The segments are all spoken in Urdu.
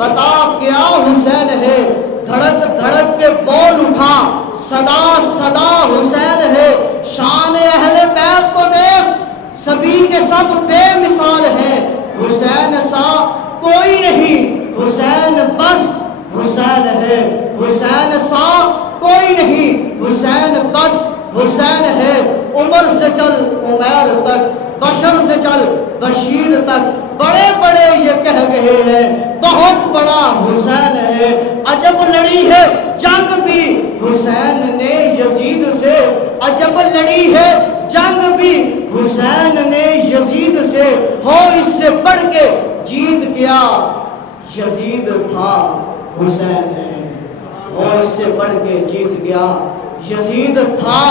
بتا کیا حسین ہے، دھڑک دھڑک کے بول اٹھا صدا صدا حسین ہے، شان اہل بیت کو دیکھ سبھی کے سب بے مثال ہیں، حسین سا کوئی نہیں، حسین بس حسین ہے، حسین سا کوئی نہیں، حسین بس حسین ہے، عمر سے چل عمیر تک، بشر سے چل بشیر تک، بڑے بڑے یہ کہہ گئے ہیں بہت بڑا حسین ہے، عجب لڑی ہے جنگ بھی حسین نے یزید سے، عجب لڑی ہے جنگ بھی حسین نے یزید سے، ہو اس سے بڑھ کے جیت کیا یزید تھا حسین ہے، ہو اس سے بڑھ کے جیت گیا یزید تھا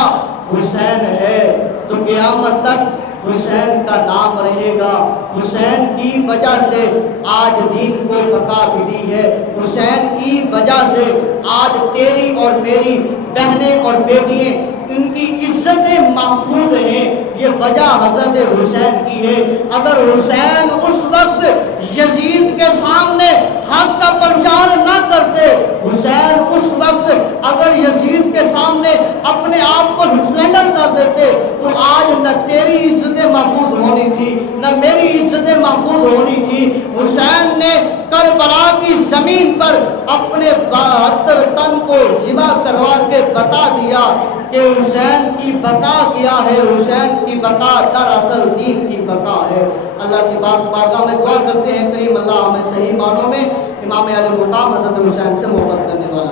حسین ہے، تو قیامت تک حسین کا نام رہے گا، حسین کی وجہ سے آج دین کو بقا ملی ہے، حسین کی وجہ سے آج تیری اور میری بہنیں اور بیٹیاں ان کی عزتیں محفوظ ہیں، یہ وجہ حضرت حسین کی ہے۔ اگر حسین اس وقت یزید کے سامنے حق کا پرچار نہ کرتے، حسین اس وقت اگر یزید کے سامنے اپنے آپ کو سرنڈر کر دیتے، تو آج نہ تیری عزتیں محفوظ ہونی تھی نہ میری عزتیں محفوظ ہونی تھی۔ حسین نے کربلا کی زمین پر اپنے 72 تن کو ذبح کروا کے بتا دیا کہ حسین کی بقا کیا ہے، حسین کی بقا دراصل دین کی بقا ہے۔ اللہ کی بارگاہ میں دعا کرتے ہیں کریم اللہ ہمیں صحیح معنوں میں امام علی مقام حضرت حسین سے محبت کرنے والا